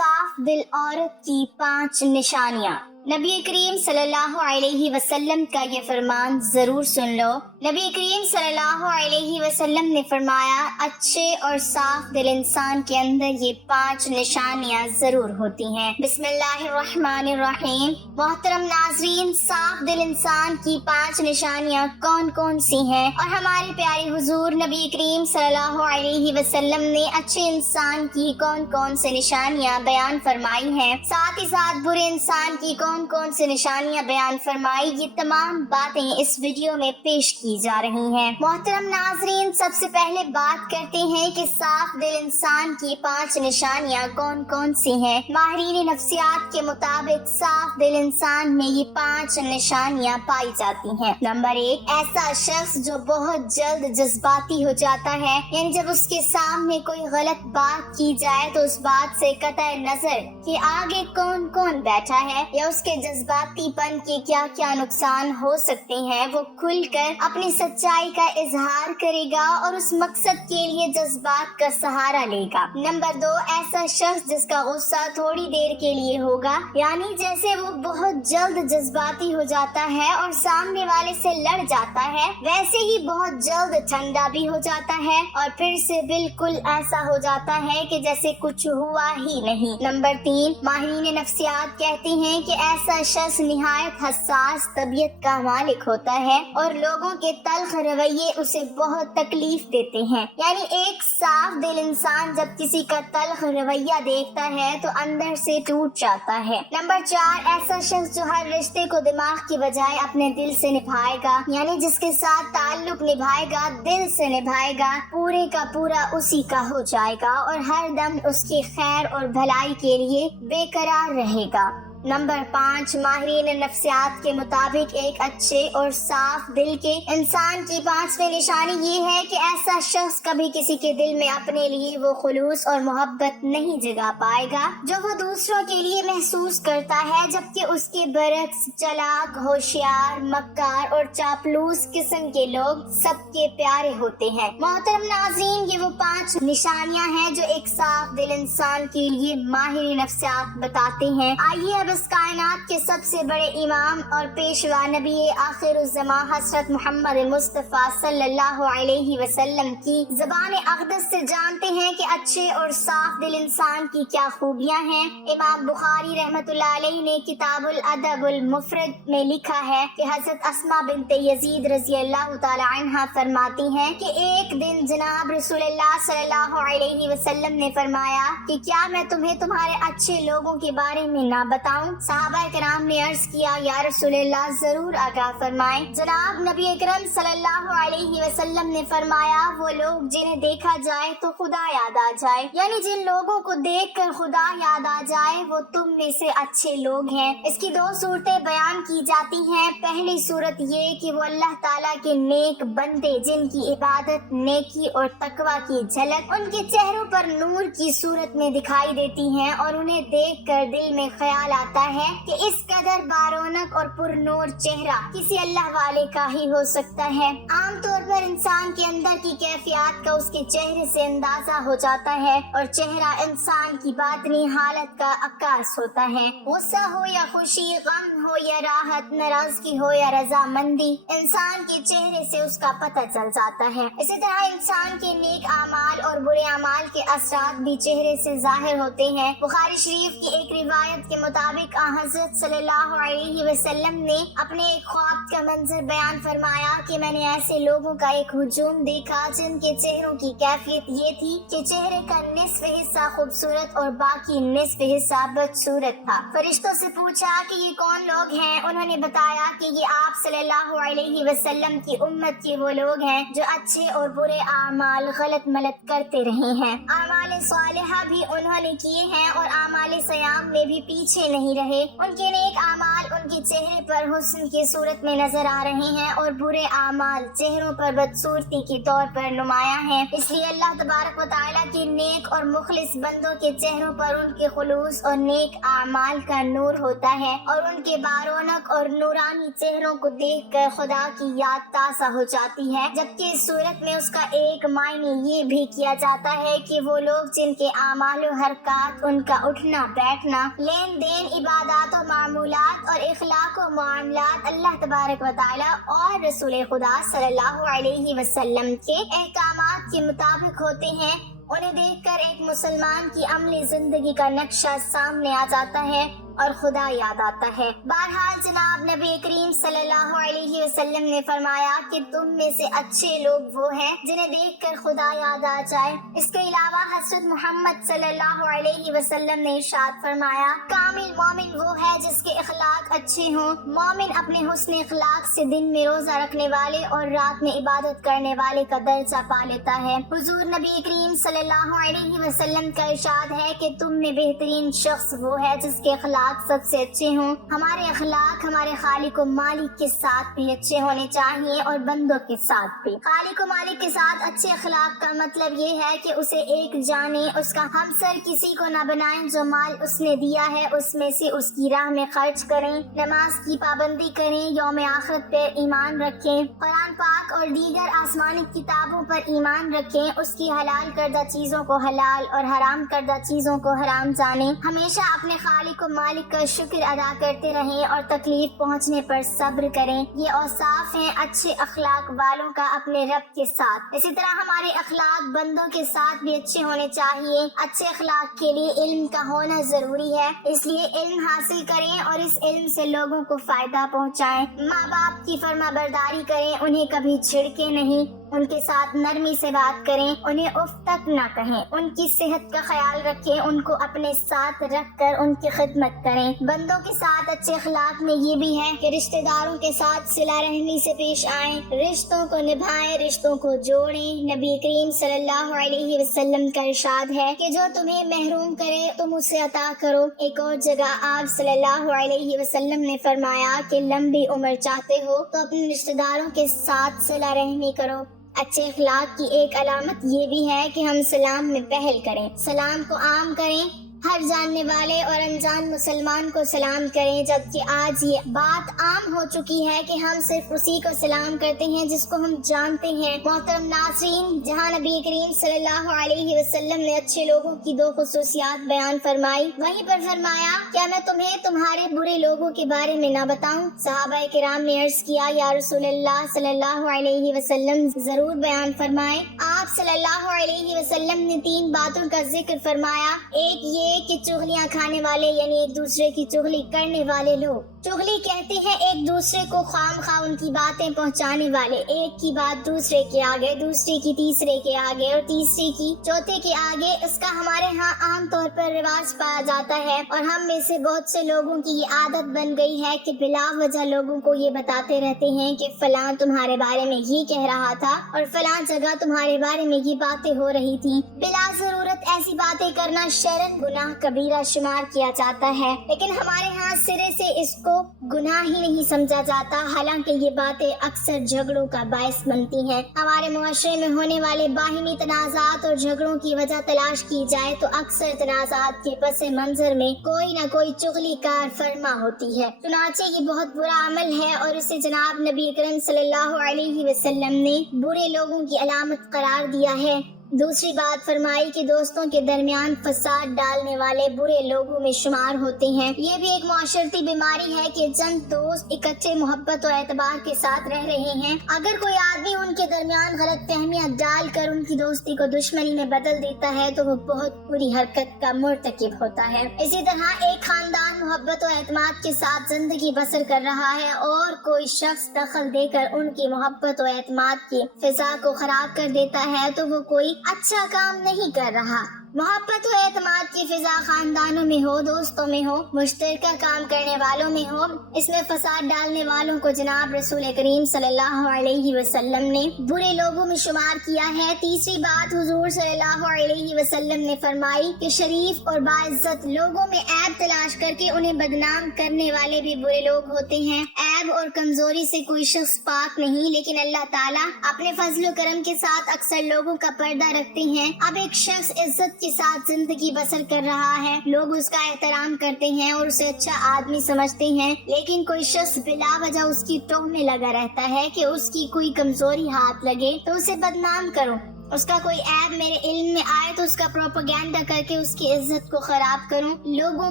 صاف دل عورت کی 5 نشانیاں۔ نبی کریم صلی اللہ علیہ وسلم کا یہ فرمان ضرور سن لو۔ نبی کریم صلی اللہ علیہ وسلم نے فرمایا، اچھے اور صاف دل انسان کے اندر یہ 5 نشانیاں ضرور ہوتی ہیں۔ بسم اللہ الرحمن الرحیم۔ محترم ناظرین، صاف دل انسان کی 5 نشانیاں کون کون سی ہیں اور ہمارے پیارے حضور نبی کریم صلی اللہ علیہ وسلم نے اچھے انسان کی کون کون سے نشانیاں بیان فرمائی ہیں، ساتھ ہی ساتھ برے انسان کی کون کون سی نشانیاں بیان فرمائی، یہ تمام باتیں اس ویڈیو میں پیش کی جا رہی ہیں۔ محترم ناظرین، سب سے پہلے بات کرتے ہیں کہ صاف دل انسان کی 5 نشانیاں کون کون سی ہیں۔ ماہرین نفسیات کے مطابق صاف دل انسان میں یہ 5 نشانیاں پائی جاتی ہیں۔ نمبر 1، ایسا شخص جو بہت جلد جذباتی ہو جاتا ہے، یعنی جب اس کے سامنے کوئی غلط بات کی جائے تو اس بات سے قطع نظر کہ آگے کون کون بیٹھا ہے یا اس کے جذباتی پن کے کیا کیا نقصان ہو سکتے ہیں، وہ کھل کر اپنی سچائی کا اظہار کرے گا اور اس مقصد کے لیے جذبات کا سہارا لے گا۔ نمبر 2، ایسا شخص جس کا غصہ تھوڑی دیر کے لیے ہوگا، یعنی جیسے وہ بہت جلد جذباتی ہو جاتا ہے اور سامنے والے سے لڑ جاتا ہے، ویسے ہی بہت جلد ٹھنڈا بھی ہو جاتا ہے اور پھر سے بالکل ایسا ہو جاتا ہے کہ جیسے کچھ ہوا ہی نہیں۔ نمبر 3، ماہرین نفسیات کہتے ہیں کہ ایسا شخص نہایت حساس طبیعت کا مالک ہوتا ہے اور لوگوں کے تلخ رویے اسے بہت تکلیف دیتے ہیں، یعنی ایک صاف دل انسان جب کسی کا تلخ رویہ دیکھتا ہے تو اندر سے ٹوٹ جاتا ہے۔ نمبر 4، ایسا شخص جو ہر رشتے کو دماغ کی بجائے اپنے دل سے نبھائے گا، یعنی جس کے ساتھ تعلق نبھائے گا دل سے نبھائے گا، پورے کا پورا اسی کا ہو جائے گا اور ہر دم اس کی خیر اور بھلائی کے لیے بے قرار رہے گا۔ نمبر 5، ماہرین نفسیات کے مطابق ایک اچھے اور صاف دل کے انسان کی 5ویں نشانی یہ ہے کہ ایسا شخص کبھی کسی کے دل میں اپنے لیے وہ خلوص اور محبت نہیں جگا پائے گا جو وہ دوسروں کے لیے محسوس کرتا ہے، جبکہ اس کے برعکس چالاک، ہوشیار، مکار اور چاپلوس قسم کے لوگ سب کے پیارے ہوتے ہیں۔ محترم ناظرین، یہ وہ 5 نشانیاں ہیں جو ایک صاف دل انسان کے لیے ماہر نفسیات بتاتے ہیں۔ آئیے اب اس کائنات کے سب سے بڑے امام اور پیشوا نبی آخر الزمان حضرت محمد مصطفیٰ صلی اللہ علیہ وسلم کی زبان اقدس سے جانتے ہیں کہ اچھے اور صاف دل انسان کی کیا خوبیاں ہیں۔ امام بخاری رحمۃ اللہ علیہ نے کتاب الادب المفرد میں لکھا ہے کہ حضرت اسماء بنت یزید رضی اللہ تعالی عنہا فرماتی ہیں کہ ایک دن جناب رسول اللہ صلی اللہ علیہ وسلم نے فرمایا کہ کیا میں تمہیں تمہارے اچھے لوگوں کے بارے میں نہ بتاؤں؟ صحابہ کرام نے عرض کیا، یا رسول اللہ ضرور آگاہ فرمائیں۔ جناب نبی اکرم صلی اللہ علیہ وسلم نے فرمایا، وہ لوگ جنہیں دیکھا جائے تو خدا یاد آ جائے، یعنی جن لوگوں کو دیکھ کر خدا یاد آ جائے وہ تم میں سے اچھے لوگ ہیں۔ اس کی 2 صورتیں بیان کی جاتی ہیں۔ پہلی صورت یہ کہ وہ اللہ تعالیٰ کے نیک بندے جن کی عبادت، نیکی اور تقوی کی جھلک ان کے چہروں پر نور کی صورت میں دکھائی دیتی ہیں اور انہیں دیکھ کر دل میں خیال آتا ہے کہ اس قدر بارونق اور پر نور چہرہ کسی اللہ والے کا ہی ہو سکتا ہے۔ عام طور پر انسان کے اندر کی کیفیات کا اس کے چہرے سے اندازہ ہو جاتا ہے اور چہرہ انسان کی باطنی حالت کا عکاس ہوتا ہے۔ غصہ ہو یا خوشی، غم ہو یا راحت، ناراضگی ہو یا رضامندی، انسان کے چہرے سے اس کا پتہ چل جاتا ہے۔ اسی طرح انسان کے نیک اعمال اور برے اعمال کے اثرات بھی چہرے سے ظاہر ہوتے ہیں۔ بخاری شریف کی ایک روایت کے مطابق حضرت صلی اللہ علیہ وسلم نے اپنے ایک خواب کا منظر بیان فرمایا کہ میں نے ایسے لوگوں کا ایک ہجوم دیکھا جن کے چہروں کی کیفیت یہ تھی کہ چہرے کا نصف حصہ خوبصورت اور باقی نصف حصہ بدصورت تھا۔ فرشتوں سے پوچھا کہ یہ کون لوگ ہیں؟ انہوں نے بتایا کہ یہ آپ صلی اللہ علیہ وسلم کی امت کے وہ لوگ ہیں جو اچھے اور برے اعمال غلط ملت کرتے رہے ہیں۔ اعمال صالحہ بھی انہوں نے کیے ہیں اور اعمال صیام میں بھی پیچھے نہیں نہیں رہے. ان کے نیک اعمال ان کے چہرے پر حسن کی صورت میں نظر آ رہے ہیں اور برے اعمال چہروں پر بدصورتی کے طور پر نمایاں ہیں. اس لیے اللہ تبارک و تعالیٰ کے نیک اور مخلص بندوں کے چہروں پر ان کے خلوص اور نیک اعمال کا نور ہوتا ہے اور ان کے بارونق اور نورانی چہروں کو دیکھ کر خدا کی یاد تازہ ہو جاتی ہے. جبکہ اس صورت میں اس کا ایک معنی یہ بھی کیا جاتا ہے کہ وہ لوگ جن کے اعمال و حرکات، ان کا اٹھنا بیٹھنا، لین دین، عبادات و معمولات اور اخلاق و معاملات اللہ تبارک و تعالیٰ اور رسول خدا صلی اللہ علیہ وسلم کے احکامات کے مطابق ہوتے ہیں، انہیں دیکھ کر ایک مسلمان کی عملی زندگی کا نقشہ سامنے آ جاتا ہے اور خدا یاد آتا ہے. بہرحال جناب نبی کریم صلی اللہ علیہ وسلم نے فرمایا کہ تم میں سے اچھے لوگ وہ ہیں جنہیں دیکھ کر خدا یاد آ جائے. اس کے علاوہ حضرت محمد صلی اللہ علیہ وسلم نے ارشاد فرمایا، کامل مومن وہ ہے جس کے اخلاق اچھے ہوں. مومن اپنے حسن اخلاق سے دن میں روزہ رکھنے والے اور رات میں عبادت کرنے والے کا درجہ پا لیتا ہے. حضور نبی کریم صلی اللہ علیہ وسلم کا ارشاد ہے کہ تم میں بہترین شخص وہ ہے جس کے اخلاق سب سے اچھے ہوں. ہمارے اخلاق ہمارے خالق و مالک کے ساتھ بھی اچھے ہونے چاہیے اور بندوں کے ساتھ بھی. خالق و مالک کے ساتھ اچھے اخلاق کا مطلب یہ ہے کہ اسے ایک جانے، اس کا ہمسر کسی کو نہ بنائیں، جو مال اس نے دیا ہے اس میں سے اس کی راہ میں خرچ کریں، نماز کی پابندی کریں، یوم آخرت پر ایمان رکھیں، قرآن پاک اور دیگر آسمانی کتابوں پر ایمان رکھیں، اس کی حلال کردہ چیزوں کو حلال اور حرام کردہ چیزوں کو حرام جانیں، ہمیشہ اپنے خالق و مالک کا شکر ادا کرتے رہیں اور تکلیف پہنچنے پر صبر کریں. یہ اوصاف ہیں اچھے اخلاق والوں کا اپنے رب کے ساتھ. اسی طرح ہمارے اخلاق بندوں کے ساتھ بھی اچھے ہونے چاہیے. اچھے اخلاق کے لیے علم کا ہونا ضروری ہے، اس لیے علم حاصل کریں اور اس علم سے لوگوں کو فائدہ پہنچائیں. ماں باپ کی فرما برداری کریں، انہیں کبھی چھڑکیں نہیں، ان کے ساتھ نرمی سے بات کریں، انہیں اف تک نہ کہیں، ان کی صحت کا خیال رکھیں، ان کو اپنے ساتھ رکھ کر ان کی خدمت کریں. بندوں کے ساتھ اچھے اخلاق میں یہ بھی ہے کہ رشتہ داروں کے ساتھ صلہ رحمی سے پیش آئیں، رشتوں کو نبھائیں، رشتوں کو جوڑیں. نبی کریم صلی اللہ علیہ وسلم کا ارشاد ہے کہ جو تمہیں محروم کرے تم اسے عطا کرو. ایک اور جگہ آپ صلی اللہ علیہ وسلم نے فرمایا کہ لمبی عمر چاہتے ہو تو اپنے رشتہ داروں کے ساتھ صلہ رحمی کرو. اچھے اخلاق کی ایک علامت یہ بھی ہے کہ ہم سلام میں پہل کریں، سلام کو عام کریں، ہر جاننے والے اور انجان مسلمان کو سلام کریں. جبکہ آج یہ بات عام ہو چکی ہے کہ ہم صرف اسی کو سلام کرتے ہیں جس کو ہم جانتے ہیں. محترم ناظرین، جہاں نبی کریم صلی اللہ علیہ وسلم نے اچھے لوگوں کی دو خصوصیات بیان فرمائی، وہیں پر فرمایا، کیا میں تمہیں تمہارے برے لوگوں کے بارے میں نہ بتاؤں؟ صحابہ کرام نے عرض کیا، یا رسول اللہ صلی اللہ علیہ وسلم ضرور بیان فرمائے. آپ صلی اللہ علیہ وسلم نے 3 باتوں کا ذکر فرمایا. ایک یہ کہ چغلیاں کھانے والے یعنی ایک دوسرے کی چغلی کرنے والے لوگ، چغلی کہتے ہیں ایک دوسرے کو خام خواہ ان کی باتیں پہنچانے والے، ایک کی بات دوسرے کے آگے، دوسرے کی تیسرے کے آگے اور تیسرے کی چوتھے کے آگے. اس کا ہمارے ہاں عام طور پر رواج پایا جاتا ہے اور ہم میں سے بہت سے لوگوں کی یہ عادت بن گئی ہے کہ بلا وجہ لوگوں کو یہ بتاتے رہتے ہیں کہ فلاں تمہارے بارے میں یہ کہہ رہا تھا اور فلاں جگہ تمہارے بارے میں یہ باتیں ہو رہی تھی. بلا ضرورت ایسی باتیں کرنا شرعاً گناہ کبیرہ شمار کیا جاتا ہے، لیکن ہمارے ہاں سرے سے اس کو گناہ ہی نہیں سمجھا جاتا، حالانکہ یہ باتیں اکثر جھگڑوں کا باعث بنتی ہیں. ہمارے معاشرے میں ہونے والے باہمی تنازعات اور جھگڑوں کی وجہ تلاش کی جائے تو اکثر تنازعات کے پس منظر میں کوئی نہ کوئی چغلی کار فرما ہوتی ہے. چنانچہ یہ بہت برا عمل ہے اور اسے جناب نبی اکرم صلی اللہ علیہ وسلم نے برے لوگوں کی علامت قرار دیا ہے. دوسری بات فرمائی کہ دوستوں کے درمیان فساد ڈالنے والے برے لوگوں میں شمار ہوتے ہیں. یہ بھی ایک معاشرتی بیماری ہے کہ چند دوست اکٹھے محبت اور اعتبار کے ساتھ رہ رہے ہیں، اگر کوئی آدمی ان کے درمیان غلط فہمیاں ڈال کر ان کی دوستی کو دشمنی میں بدل دیتا ہے تو وہ بہت بری حرکت کا مرتکب ہوتا ہے. اسی طرح ایک خاندان محبت و اعتماد کے ساتھ زندگی بسر کر رہا ہے اور کوئی شخص دخل دے کر ان کی محبت و اعتماد کی فضا کو خراب کر دیتا ہے تو وہ کوئی اچھا کام نہیں کر رہا. محبت و اعتماد کی فضا خاندانوں میں ہو، دوستوں میں ہو، مشترکہ کام کرنے والوں میں ہو، اس میں فساد ڈالنے والوں کو جناب رسول کریم صلی اللہ علیہ وسلم نے برے لوگوں میں شمار کیا ہے۔ تیسری بات حضور صلی اللہ علیہ وسلم نے فرمائی کہ شریف اور باعزت لوگوں میں عیب تلاش کر کے انہیں بدنام کرنے والے بھی برے لوگ ہوتے ہیں۔ عیب اور کمزوری سے کوئی شخص پاک نہیں، لیکن اللہ تعالیٰ اپنے فضل و کرم کے ساتھ اکثر لوگوں کا پردہ رکھتے ہیں۔ اب ایک شخص عزت کے ساتھ زندگی بسر کر رہا ہے، لوگ اس کا احترام کرتے ہیں اور اسے اچھا آدمی سمجھتے ہیں، لیکن کوئی شخص بلا وجہ اس کی ٹوہ میں لگا رہتا ہے کہ اس کی کوئی کمزوری ہاتھ لگے تو اسے بدنام کرو، اس کا کوئی عیب میرے علم میں آئے تو اس کا پروپیگنڈا کر کے اس کی عزت کو خراب کروں۔ لوگوں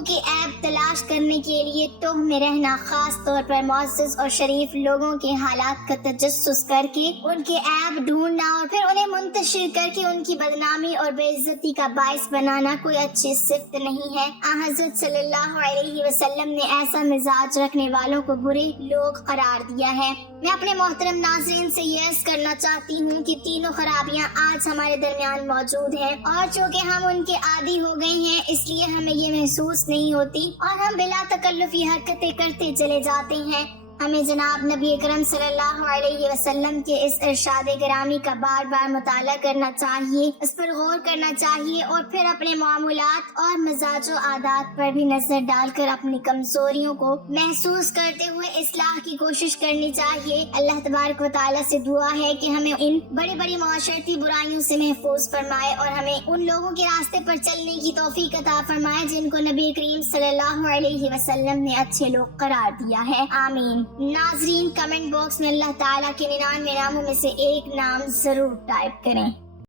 کے عیب تلاش کرنے کے لیے ٹوہ میں رہنا، خاص طور پر معزز اور شریف لوگوں کے حالات کا تجسس کر کے ان کے عیب ڈھونڈنا اور پھر انہیں منتشر کر کے ان کی بدنامی اور بے عزتی کا باعث بنانا کوئی اچھی صفت نہیں ہے۔ حضرت صلی اللہ علیہ وسلم نے ایسا مزاج رکھنے والوں کو برے لوگ قرار دیا ہے۔ میں اپنے محترم ناظرین سے یہ عرض کرنا چاہتی ہوں کہ تینوں خرابیاں آج ہمارے درمیان موجود ہیں، اور چونکہ ہم ان کے عادی ہو گئے ہیں اس لیے ہمیں یہ محسوس نہیں ہوتی اور ہم بلا تکلف یہ حرکتیں کرتے چلے جاتے ہیں۔ ہمیں جناب نبی اکرم صلی اللہ علیہ وسلم کے اس ارشاد گرامی کا بار بار مطالعہ کرنا چاہیے، اس پر غور کرنا چاہیے اور پھر اپنے معمولات اور مزاج و عادات پر بھی نظر ڈال کر اپنی کمزوریوں کو محسوس کرتے ہوئے اصلاح کی کوشش کرنی چاہیے۔ اللہ تبارک و تعالیٰ سے دعا ہے کہ ہمیں ان بڑی بڑی معاشرتی برائیوں سے محفوظ فرمائے اور ہمیں ان لوگوں کے راستے پر چلنے کی توفیق عطا فرمائے جن کو نبی کریم صلی اللہ علیہ وسلم نے اچھے لوگ قرار دیا ہے، آمین۔ ناظرین، کمنٹ باکس میں اللہ تعالیٰ کے 99 ناموں میں سے ایک نام ضرور ٹائپ کریں۔